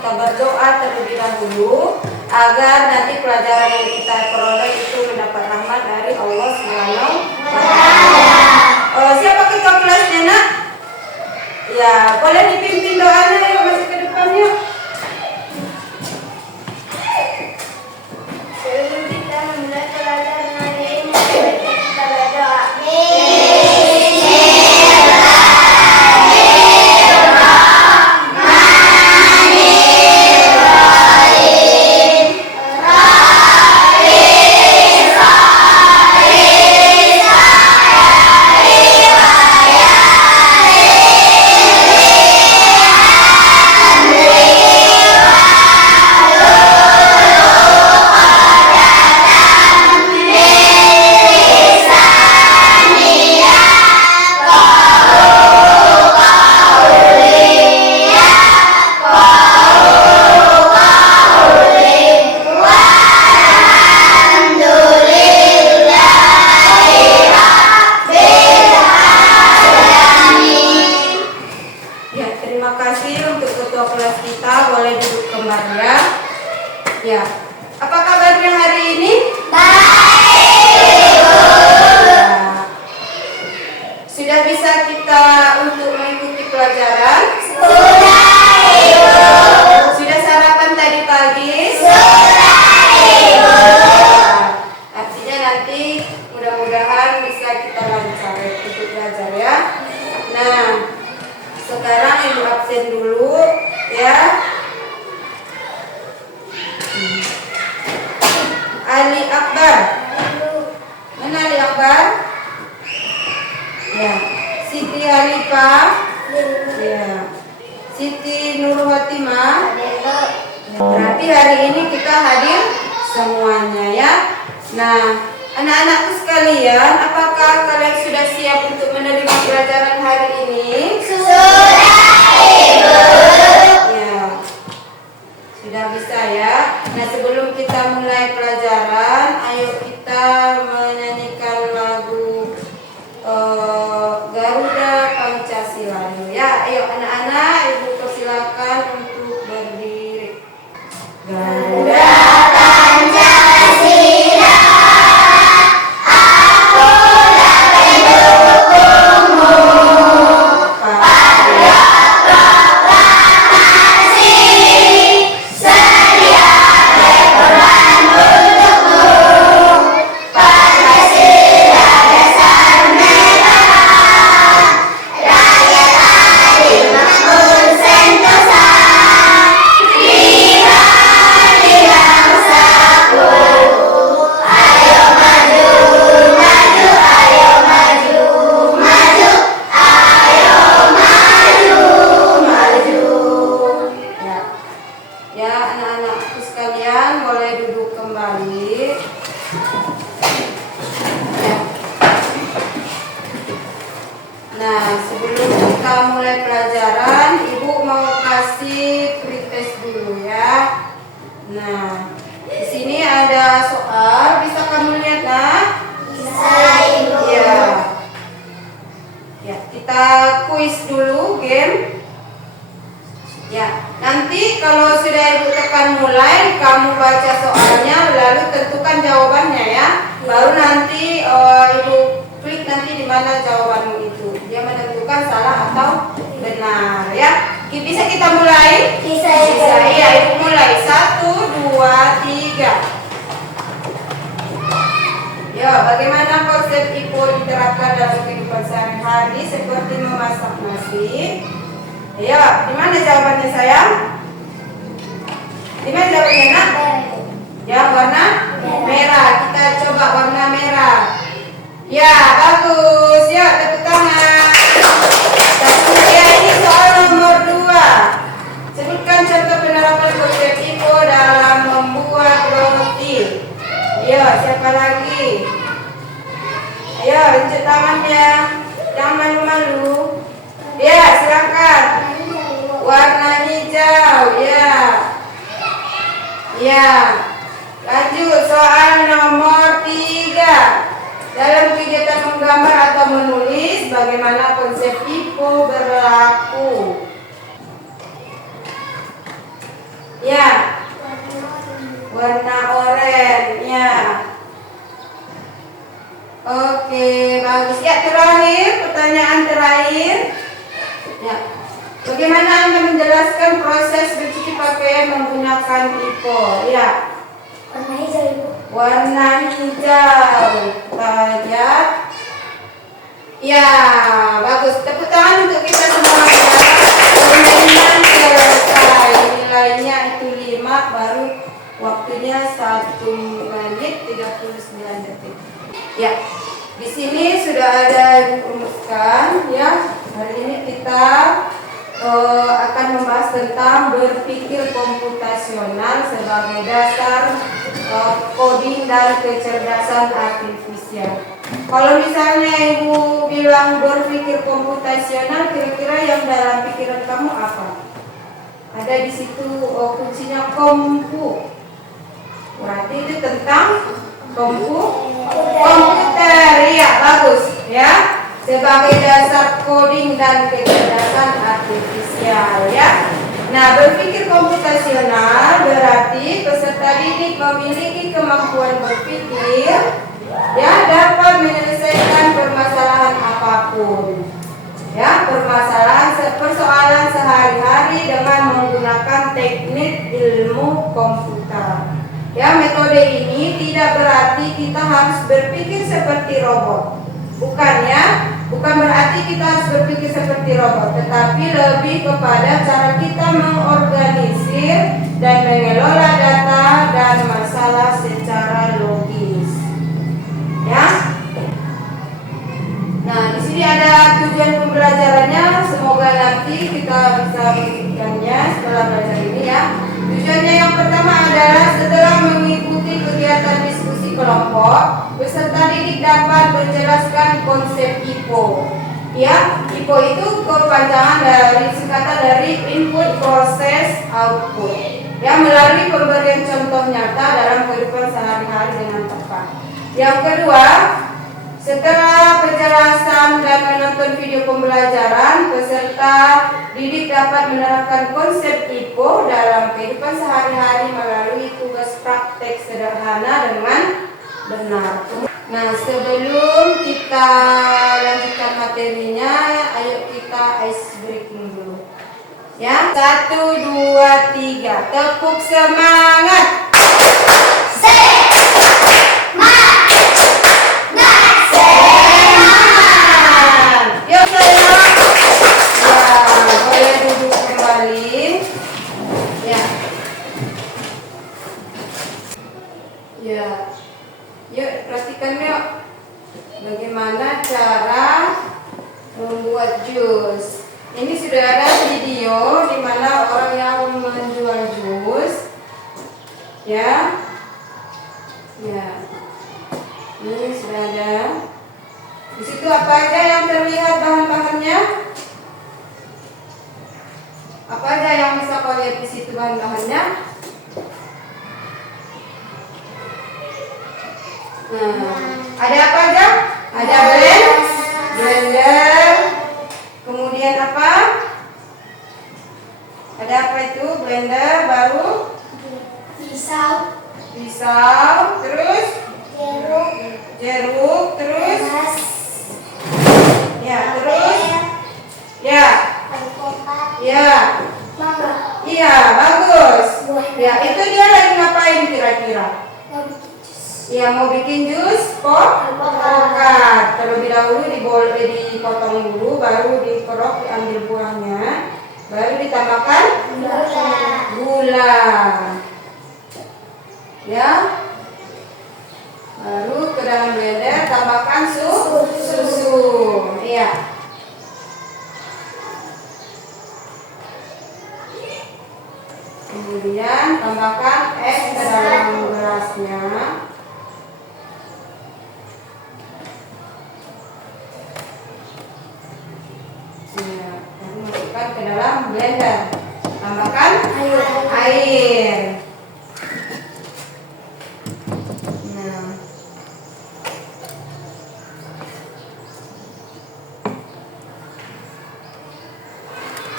kita berdoa terlebih dahulu agar nanti pelajaran yang kita peroleh itu mendapat rahmat dari Allah Subhanahu wa Ta'ala. Siapa ketua kelasnya, Nak? Ya, boleh dipimpin doanya, yuk masuk ke depan yuk. Sebelum kita memulai pelajaran hari ini, kita berdoa. Terima kasih untuk ketua kelas kita, boleh duduk kembali ya. Ya, apa kabarnya hari ini? Baik. Sudah bisa kita untuk mengikuti pelajaran? Sudah. Sudah sarapan tadi pagi? Artinya nanti mudah-mudahan bisa kita lancar untuk belajar ya. Nah, sekarang ibu absen dulu ya. Ali Akbar. Mana Ali Akbar? Ya. Siti Halifah. Ya. Siti Nurhatimah. Berarti hari ini kita hadir semuanya ya. Nah, anak-anakku sekalian, apakah kalian sudah siap untuk menerima pelajaran hari ini? Ya, sudah bisa ya. Nah, sebelum kita mulai pelajaran, ayo kita menyanyikan lagu Garuda Pancasila ya. Ayo anak-anak, ibu persilakan untuk berdiri. Garuda Pancasila, aku dapat dukungmu. Ya, anak-anakku sekalian boleh duduk kembali. Ya. Nah, sebelum kita mulai pelajaran, ibu mau kasih pretest dulu ya. Nah, di sini ada soal, bisa kamu lihat nak? Bisa, Ibu. Ya. Ya, kita kuis dulu game. Ya, nanti kalau sudah ibu tekan mulai, kamu baca soalnya, lalu tentukan jawabannya ya. Baru nanti ibu klik nanti di mana jawabanmu itu. Dia menentukan salah atau benar ya. Bisa kita mulai? Bisa, Bisa. Iya, ibu mulai. 1, 2, 3. Ya, bagaimana konsep IPO diterapkan dalam kehidupan sehari-hari seperti memasak nasi? Ya, di mana jawabannya sayang? Di mana jawabannya nak? Ya, warna merah. Kita coba warna merah. Ya, bagus. Ya, tepuk tangan. Ya, ini soal nomor 2. Sebutkan contoh penerapan konsep IPO dalam membuat roti. Ya, siapa lagi? Ayo, runjuk tangannya. Jangan malu-malu. Ya, silakan. Warna hijau, ya. Ya. Lanjut soal nomor 3. Dalam kegiatan menggambar atau menulis, bagaimana konsep IPO berlaku? warna oranye. Ya. Oke, bagus. Ya, terakhir, pertanyaan terakhir. Ya. Bagaimana Anda menjelaskan proses bercuci pakaian menggunakan IPO? Ya. Warna hijau, Ibu. Warna hijau. Kita lihat. Ya, bagus. Tepuk tangan untuk kita semua ya. Permainan selesai. Nilainya itu 5, baru waktunya 1 menit 39 detik. Ya, di sini sudah ada dirumuskan ya. Hari ini kita akan membahas tentang berpikir komputasional sebagai dasar coding dan kecerdasan artifisial. Kalau misalnya Ibu bilang berpikir komputasional, kira-kira yang dalam pikiran kamu apa? Ada di situ kuncinya kompu. Berarti itu tentang komputer. Ya, bagus ya. Sebagai dasar coding dan kecerdasan artifisial ya. Nah, berpikir komputasional berarti peserta didik memiliki kemampuan berpikir ya, dapat menyelesaikan permasalahan apapun. Ya, persoalan sehari-hari dengan menggunakan teknik ilmu komputer. Ya, metode ini tidak berarti kita harus berpikir seperti robot. Bukan berarti kita harus berpikir seperti robot, tetapi lebih kepada cara kita mengorganisir dan mengelola data dan masalah secara logis. Ya. Nah, di sini ada tujuan pembelajarannya. Semoga nanti kita bisa mengikutinya setelah belajar ini ya. Tujuannya yang pertama adalah setelah mengikuti kegiatan diskusi kelompok, peserta didik dapat menjelaskan konsep IPO. Ya, IPO itu kepanjangan dari singkatan dari input, proses, output. Ya, melalui pemberian contoh nyata dalam kehidupan sehari-hari dengan tepat. Yang kedua, setelah penjelasan dan menonton video pembelajaran, peserta didik dapat menerapkan konsep IPO dalam kehidupan sehari-hari melalui tugas praktek sederhana dengan benar. Nah, sebelum kita lanjutkan materinya, ayo kita ice breaking dulu. Ya, 1, 2, 3, tepuk semangat. Ya, yuk perhatikan yuk bagaimana cara membuat jus. Ini sudah ada video di mana orang yang menjual jus, ya, ya. Ini sudah ada. Di situ apa aja yang terlihat bahan-bahannya? Apa aja yang bisa kau lihat di situ bahan-bahannya? Nah, ada apa aja? Ada blender, kemudian apa? Ada apa itu? Blender, baru pisau, terus jeruk, terus ya, terus ya, iya, bagus. Ya, itu dia lagi ngapain kira-kira? Ya, mau bikin jus pokat. Terlebih dahulu dipotong dulu, baru dikerok, diambil buahnya, baru ditambahkan gula. Ya, baru ke dalam blender tambahkan susu. Iya. Kemudian tambahkan es ke dalam gelasnya. Masukkan ke dalam blender. Tambahkan air. Nah,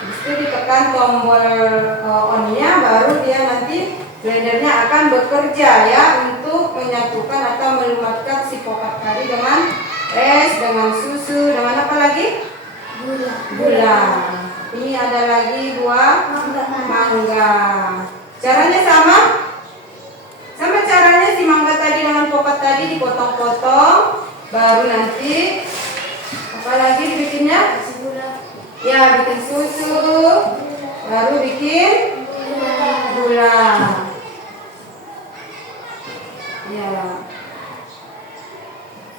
habis itu ditekan tombol on-nya. baru dia nanti blendernya akan bekerja ya untuk menyatukan atau melumatkan si pokat tadi dengan es, dengan susu, dengan apa lagi? Gula. Ini ada lagi buah mangga. Caranya sama? Sama caranya si mangga tadi dengan pokat tadi dipotong-potong, baru nanti apa lagi dibikinnya? Ya, bikin susu, baru bikin gula.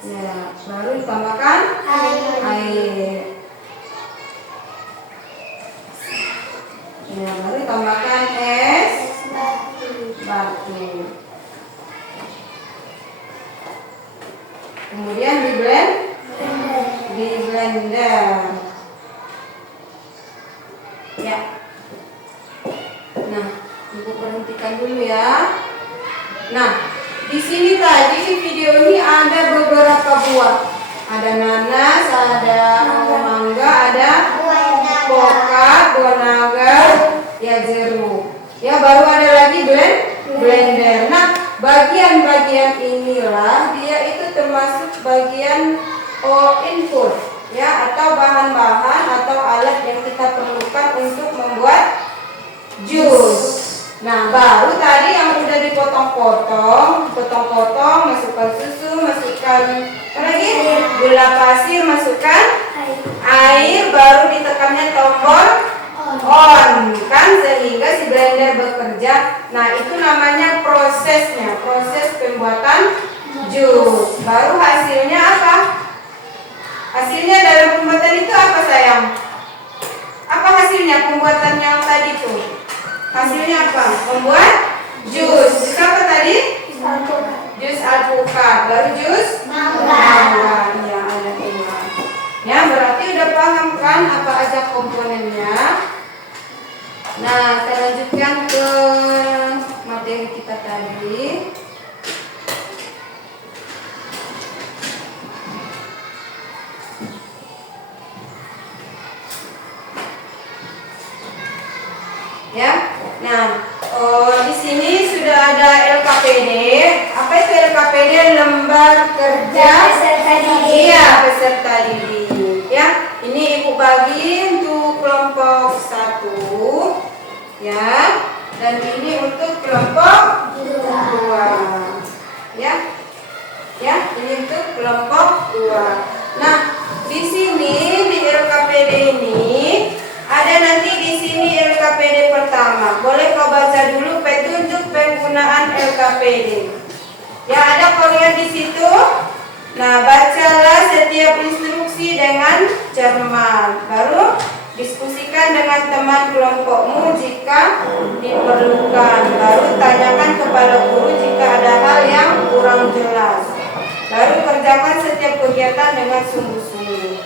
Ya, baru ditambahkan air. Ya, baru tambahkan es batu. Kemudian di blender. Ya. Nah, Ibu berhentikan dulu ya. Nah, di sini tadi di video ini ada beberapa buah. Ada nanas, ada mangga, ada pokat, buah naga, ya jeruk. Ya, baru ada lagi blender. Nah, bagian-bagian inilah dia itu termasuk bagian input ya, atau bahan-bahan atau alat yang kita perlukan untuk membuat jus. Nah, baru tadi yang udah dipotong-potong, masukkan susu, masukkan apa lagi? Gula pasir, masukkan air, baru ditekannya tombol on kan, sehingga si blender bekerja. Nah, itu namanya prosesnya, proses pembuatan jus. Baru hasilnya apa? Hasilnya dalam pembuatan itu apa sayang? Apa hasilnya pembuatan yang tadi tuh? Hasilnya apa? Membuat jus. Jus apa tadi? Jus alpukat. Baru jus mangga. Ya, ada dua. Ya, berarti udah paham kan apa aja komponennya? Nah, kita lanjutkan ke materi kita tadi. Ya, nah, di sini sudah ada LKPD. Apa itu LKPD? Lembar kerja peserta didik. Iya, peserta didik. Ya, ini Ibu bagi untuk kelompok 1, ya, dan ini untuk kelompok 2. Ya, ini untuk kelompok 2. Nah, di sini di LKPD ini ada nanti di sini LKPD pertama. Boleh kau baca dulu petunjuk penggunaan LKPD. Ya, ada kau lihat di situ. Nah, bacalah setiap instruksi dengan cermat. Baru diskusikan dengan teman kelompokmu jika diperlukan. Baru tanyakan kepada guru jika ada hal yang kurang jelas. Baru kerjakan setiap kegiatan dengan sungguh-sungguh.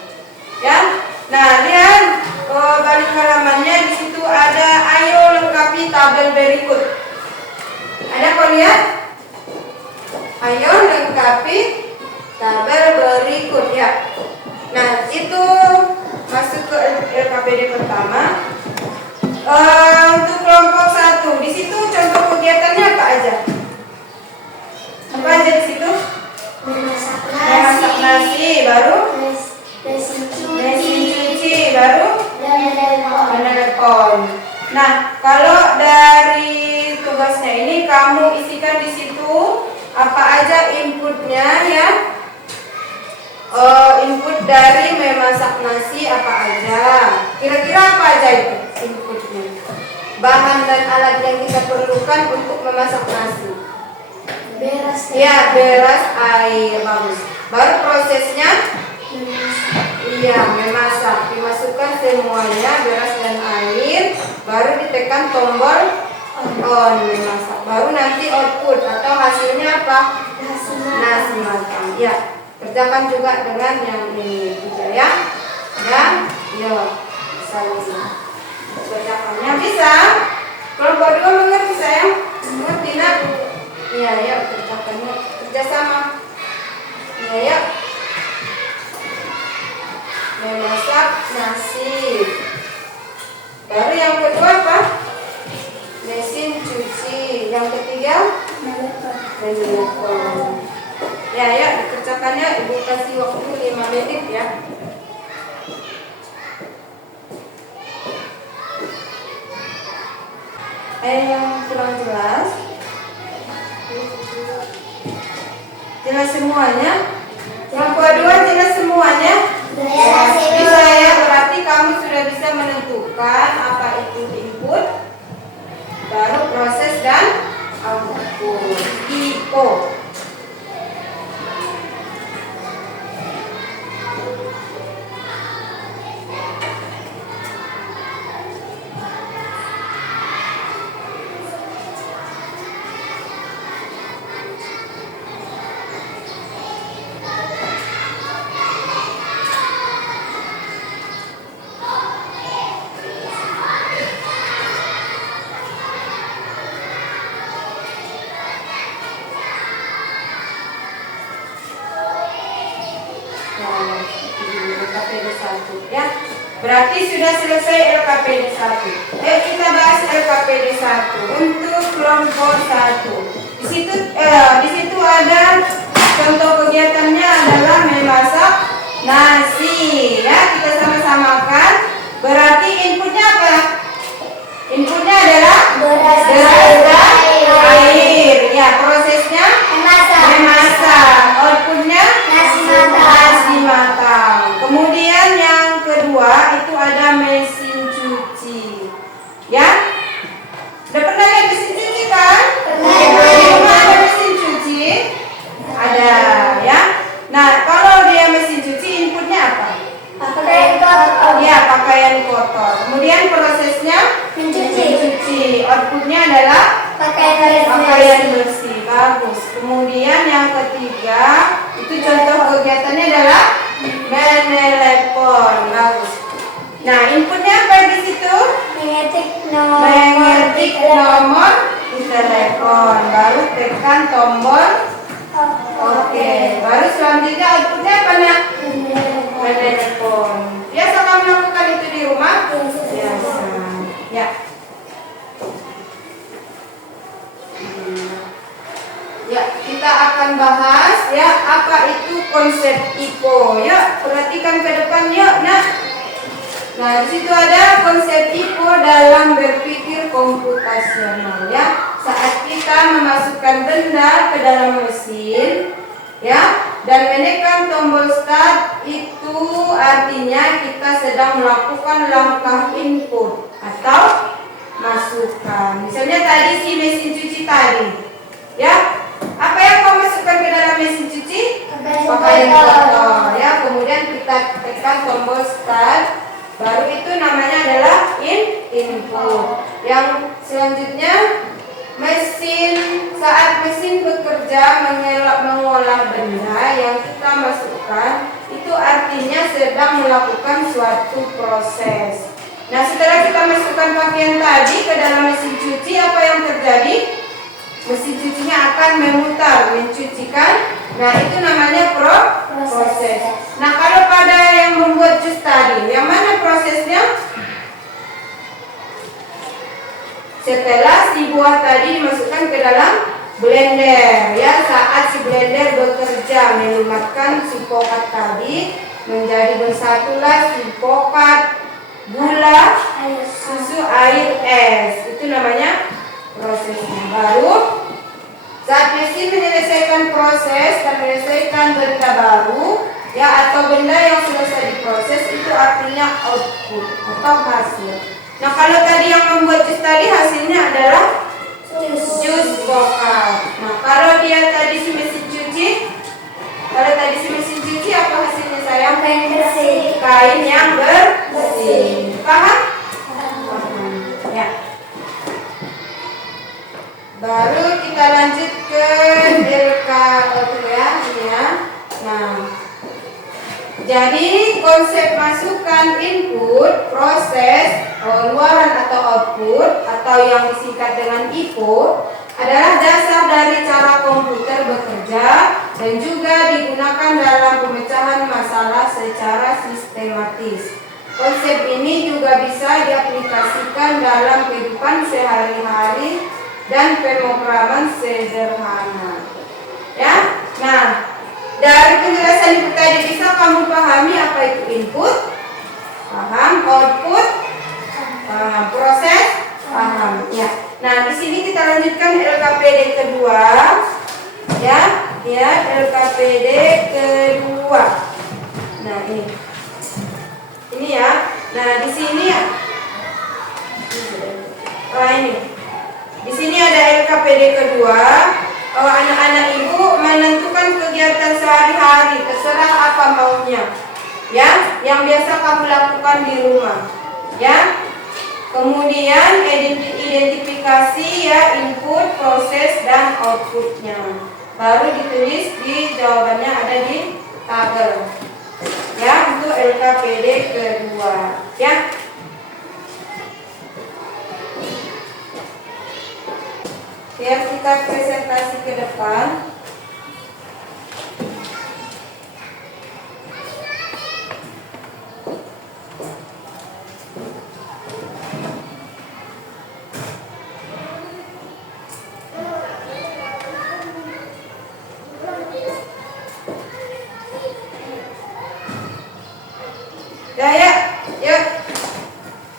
Ya. Nah, lihat balik halamannya, di situ ada ayo lengkapi tabel berikut. Ada kau lihat? Ayo lengkapi tabel berikut ya. Nah, itu masuk ke LKPD pertama. Untuk kelompok 1, di situ contoh kegiatannya apa aja? Apa aja di situ? Memasak nasi, baru mesin cuci, baru menelepon. Nah, kalau dari tugasnya ini kamu isikan di situ apa aja inputnya ya. Input dari memasak nasi apa aja? Kira-kira apa aja itu inputnya? Bahan dan alat yang kita perlukan untuk memasak nasi. Beras. Ya, beras, air, bagus. Baru prosesnya? Iya, memasak. Dimasukkan semuanya, beras dan air. Baru ditekan tombol on, memasak. Baru nanti output atau hasilnya apa? Nasi matang. Ya. Kerjakan juga dengan yang ini juga ya. Ya, yuk. Bisa ini. Kerjakannya bisa. Kelompok 2 mengerti sayang? Mengerti nak? Iya, ya, kerjakannya kerjasama. Iya, ya. Memasak nasi. Baru yang kedua apa? mesin cuci. Yang ketiga, telepon. Ya, ya, dikerjakannya Ibu kasih waktu 5 menit ya. Yang kurang jelas? Jelas semuanya? Yang kedua jelas semuanya? Bisa ya, berarti kamu sudah bisa menentukan apa itu input, baru proses dan output. IO. LKPD 1 ya. Berarti sudah selesai LKPD 1. Kita bahas LKPD 1 untuk kelompok 1. Di situ ada contoh kegiatannya adalah memasak nasi ya. Kita sama-samakan. Berarti inputnya apa? Inputnya adalah beras dan air. Ya, prosesnya memasak. Outputnya nasi matang. Kemudian yang kedua itu ada mesin cuci. Ya? Udah pernah lihat mesin cuci kan? Di rumah ada mesin cuci? Ada ya. Nah, kalau dia mesin cuci inputnya apa? Pakaian kotor. Kemudian prosesnya mencuci. Outputnya adalah pakaian bersih. Bagus. Kemudian yang ketiga itu contoh kegiatannya adalah menelepon. Bagus. Nah, inputnya apa di situ? Mengetik nomor di telepon. Baru tekan tombol. Oke. Baru selanjutnya outputnya apa nak? Menelepon. Biasa kamu lakukan itu di rumah? Biasa. Ya. Ya, kita akan bahas ya apa itu konsep IPO. Ya, perhatikan ke depan yuk, nah. Nah, di situ ada konsep IPO dalam berpikir komputasional ya. Saat kita memasukkan benda ke dalam mesin ya dan menekan tombol start, itu artinya kita sedang melakukan langkah input atau masukkan. Misalnya tadi si mesin cuci tadi ya, apa yang kau masukkan ke dalam mesin cuci? Pakaian kotor ya. Kemudian kita tekan tombol start, baru itu namanya adalah input. Yang selanjutnya saat mesin bekerja mengolah benda yang kita masukkan, itu artinya sedang melakukan suatu proses. Nah, setelah kita masukkan pakaian tadi ke dalam mesin cuci, apa yang terjadi? Mesin cucinya akan memutar, mencucikan. Nah, itu namanya proses. Nah, kalau pada yang membuat jus tadi, yang mana prosesnya? Setelah si buah tadi dimasukkan ke dalam blender ya, saat si blender bekerja melumatkan si pokat tadi menjadi bersatulah si pokat, gula, susu, air, es. Itu namanya prosesnya. Baru saat mesin menyelesaikan proses dan menyelesaikan benda baru ya, atau benda yang selesai diproses, itu artinya output atau hasil. Nah, kalau tadi yang membuat jus tadi hasilnya adalah jus vokal. Nah, kalau dia tadi si mesin cuci, apa hasilnya sayang? Kain bersih. Kain yang bersih. Paham? Ya. Baru kita lanjut ke LK ya. Nah, jadi konsep masukkan input, proses, keluaran atau output atau yang disingkat dengan IPO adalah dasar dari cara komputer bekerja dan juga digunakan dalam pemecahan masalah secara sistematis. Konsep ini juga bisa diaplikasikan dalam kehidupan sehari-hari dan pemrograman sederhana. Ya, nah dari penjelasan ibu tadi bisa kamu pahami apa itu input, paham, output, paham, proses, paham. Ya, nah di sini kita lanjutkan LKPD kedua. Ya, LKPD kedua. Nah ini ya. Nah di sini ya. Ini. Di sini ada LKPD kedua. Kalau anak-anak ibu menentukan kegiatan sehari-hari, terserah apa maunya, ya, yang biasa kamu lakukan di rumah, ya. Kemudian identifikasi ya input, proses dan outputnya. Baru ditulis di jawabannya ada di tabel. Ya, untuk LKPD kedua, ya. Biar kita presentasi ke depan.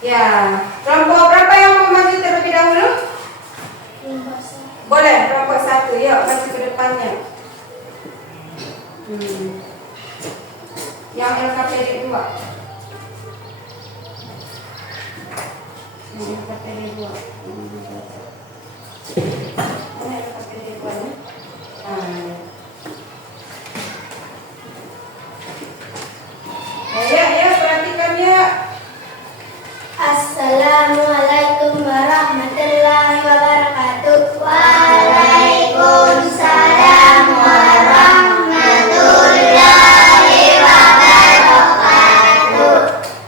Ya, kelompok berapa yang mau maju terlebih dahulu? Boleh, kelompok 1, yuk maju ke depannya. Yang LKPD 2. LKPD 2. Mana LKPD 2-nya? Ya, perhatikan ya. Assalamualaikum warahmatullahi wabarakatuh. Waalaikumsalam warahmatullahi wabarakatuh.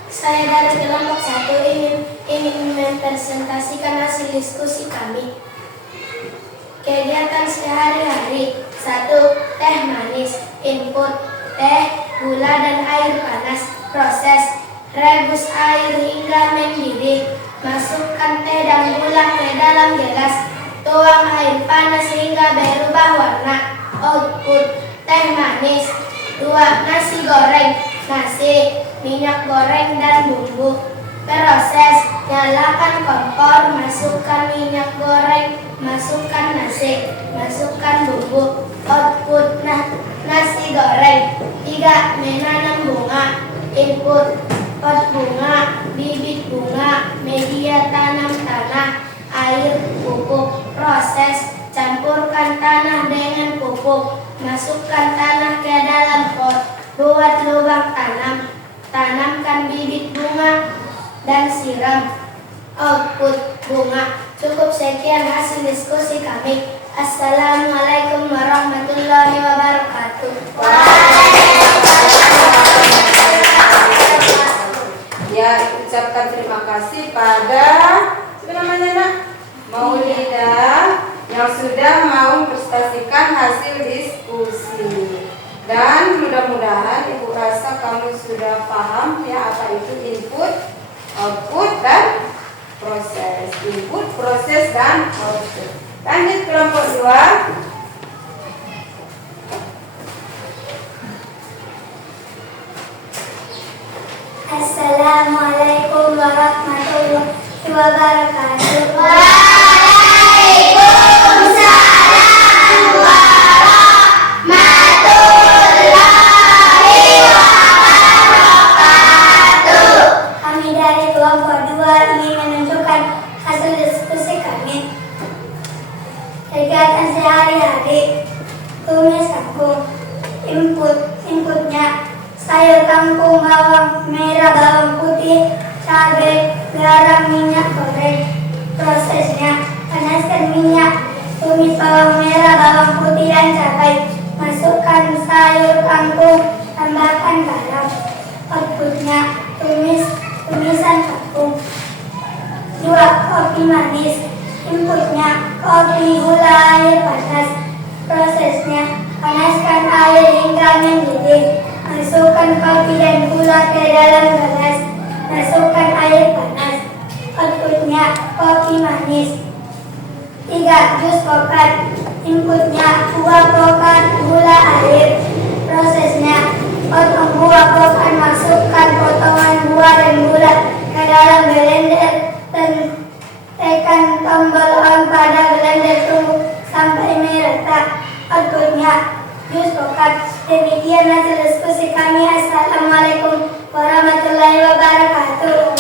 Saya dari kelompok 1 ingin mempresentasikan hasil diskusi kami. Kegiatan sehari-hari. 1. Teh manis. Input teh, gula dan air panas. Proses rebus air hingga mendidih. Masukkan teh dan gula ke dalam gelas. Tuang air panas hingga berubah warna. Output teh manis. 2. Nasi goreng. Nasi, minyak goreng dan bumbu. Proses nyalakan kompor. Masukkan minyak goreng. Masukkan nasi. Masukkan bumbu. Output nasi goreng. 3. Menanam bunga. Input pot bunga, bibit bunga, media tanam tanah, air, pupuk. Proses campurkan tanah dengan pupuk. Masukkan tanah ke dalam pot. Buat lubang tanam. Tanamkan bibit bunga dan siram. Output bunga. Cukup sekian hasil diskusi kami. Assalamualaikum warahmatullahi wabarakatuh. Ya, ucapkan terima kasih pada apa namanya nak? Maulidah yang sudah mau mempresentasikan hasil diskusi. Dan mudah-mudahan ibu rasa kamu sudah paham ya apa itu input, output dan proses. Input, proses dan output. Lanjut kelompok 2. Assalamualaikum warahmatullahi wabarakatuh. Waalaikumsalam warahmatullahi wabarakatuh. Kami dari kelompok 2 ingin menunjukkan hasil diskusi kami. Kegiatan sehari-hari. Tumis kangkung. Inputnya sayur kangkung, bawang merah, bawang putih, cabai, garam, minyak goreng. Prosesnya panaskan minyak, tumis bawang merah, bawang putih dan cabai. Masukkan sayur kangkung, tambahkan garam. Outputnya tumisan kangkung. 2. Kopi manis. Inputnya kopi, gula, air panas. Prosesnya panaskan air hingga mendidih. Masukkan kopi dan gula ke dalam gelas. masukkan air panas. Outputnya kopi manis. 3. Jus pokat. Inputnya buah pokat, gula, air. Prosesnya, potong buah pokat, masukkan potongan buah dan gula ke dalam blender dan tekan tombol on pada blender, tunggu sampai merata. Outputnya jus pokat. Demikian hasil diskusi kami. Assalamualaikum warahmatullahi wabarakatuh.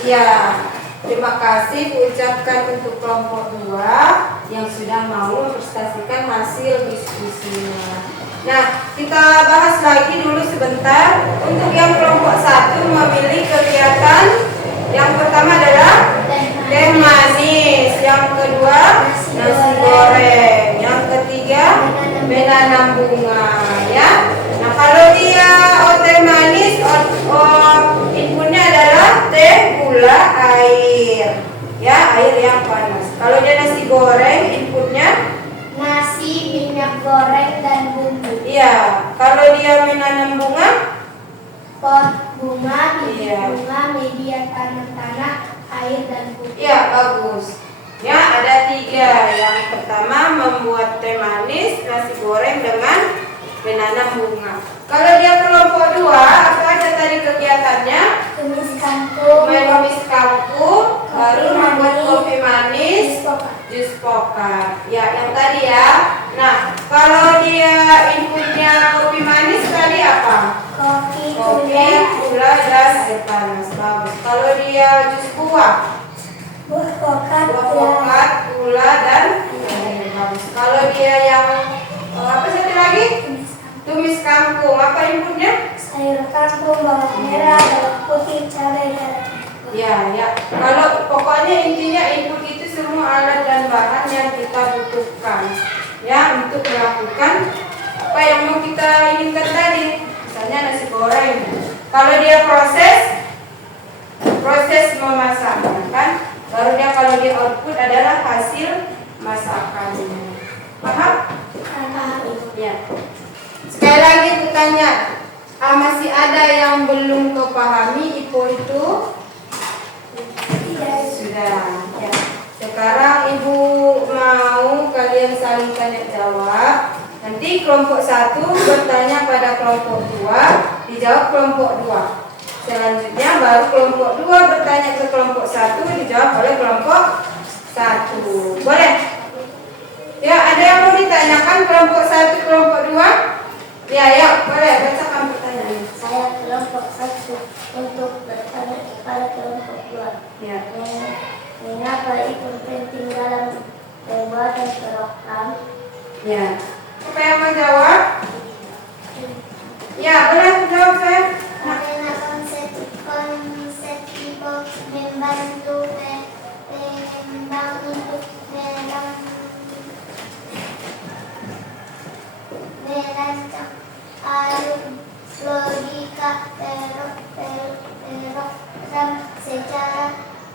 Ya, terima kasih ucapkan untuk kelompok 2 yang sudah mau mempresentasikan hasil diskusinya. Nah, kita bahas lagi dulu sebentar. Untuk yang kelompok 1 memilih kegiatan yang pertama adalah teh manis, yang kedua nasi goreng, yang ketiga menanam bunga, ya. Nah, kalau dia teh manis, inputnya adalah teh, gula, air, ya, air yang panas. Kalau dia nasi goreng, inputnya Nasi, minyak goreng, dan bumbu. iya. Kalau dia menanam bunga, Pot bunga, bibit Iya. bunga, media tanam-tanah, air, dan pupuk. iya, bagus. Ya, ada 3. Yang pertama membuat teh manis, nasi goreng dengan menanam bunga. Kalau dia kelompok 2, apa aja tadi kegiatannya? Tumis kangkung, Menumis kangkung, baru membuat kopi manis, jus pokat. jus pokat. Ya, yang tadi ya. Nah, kalau dia inputnya kopi manis tadi apa? Kopi, Kopi, gula, dan air panas. Bagus. Kalau dia jus buah, buah pokat, buah pokat, gula, dan air. Bagus. Kalau dia yang apa satu lagi? Tumis kangkung, apa inputnya? sayur kangkung, bawang merah, bawang putih, cabai, garam. Ya, ya. Kalau pokoknya intinya input itu semua alat dan bahan yang kita butuhkan, ya, untuk melakukan apa yang mau kita inginkan tadi. Misalnya nasi goreng. Kalau dia proses memasak, kan? Baru dia kalau dia output adalah hasil masakannya. Paham? Ya. Sekali lagi bertanya, masih ada yang belum kau pahami IPO itu? Sudah. Ya. Sekarang Ibu mau kalian saling tanya jawab. Nanti kelompok 1 bertanya pada kelompok 2, dijawab kelompok 2. Selanjutnya baru kelompok 2 bertanya ke kelompok 1, dijawab oleh kelompok 1. Boleh? Ya, ada yang mau ditanyakan kelompok 1, kelompok 2? Ya, ya, boleh. Bacakan pertanyaan. Saya kelompok 1 untuk bertanya kepada kelompok 2. Ya. Mengapa itu penting dalam pembuatan program? Ya. Siapa yang mau jawab? Ya, boleh jawab, Feb. Karena konsep itu membantu pengembang untuk merancang alur logika program secara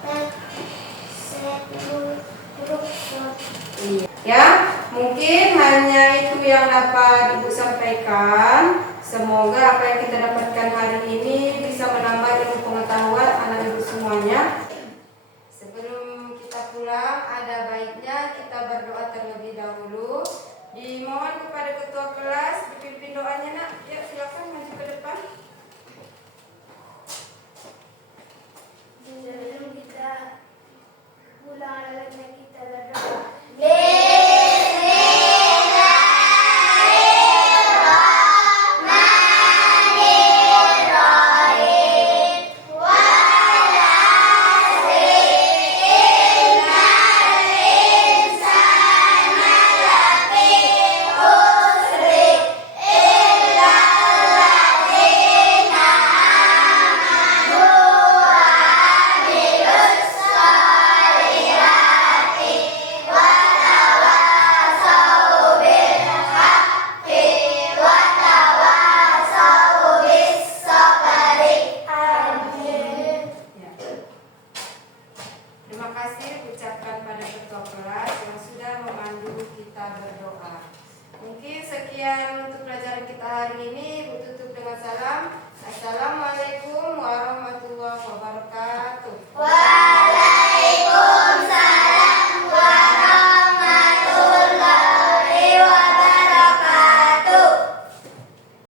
terstruktur. Ya, mungkin hanya itu yang dapat Ibu sampaikan. Semoga apa yang kita dapatkan hari ini bisa menambah ilmu pengetahuan anak Ibu semuanya. Sebelum kita pulang, ada baiknya kita berdoa terlebih dahulu. Dimohon kepada ketua kelas dipimpin doanya, Nak. Ya, silakan maju ke depan. Sebelum kita pulang, adalah kita berdoa. Terima kasih ucapkan pada ketua kelas yang sudah memandu kita berdoa. Mungkin sekian untuk pelajaran kita hari ini Ibu tutup dengan salam. Assalamualaikum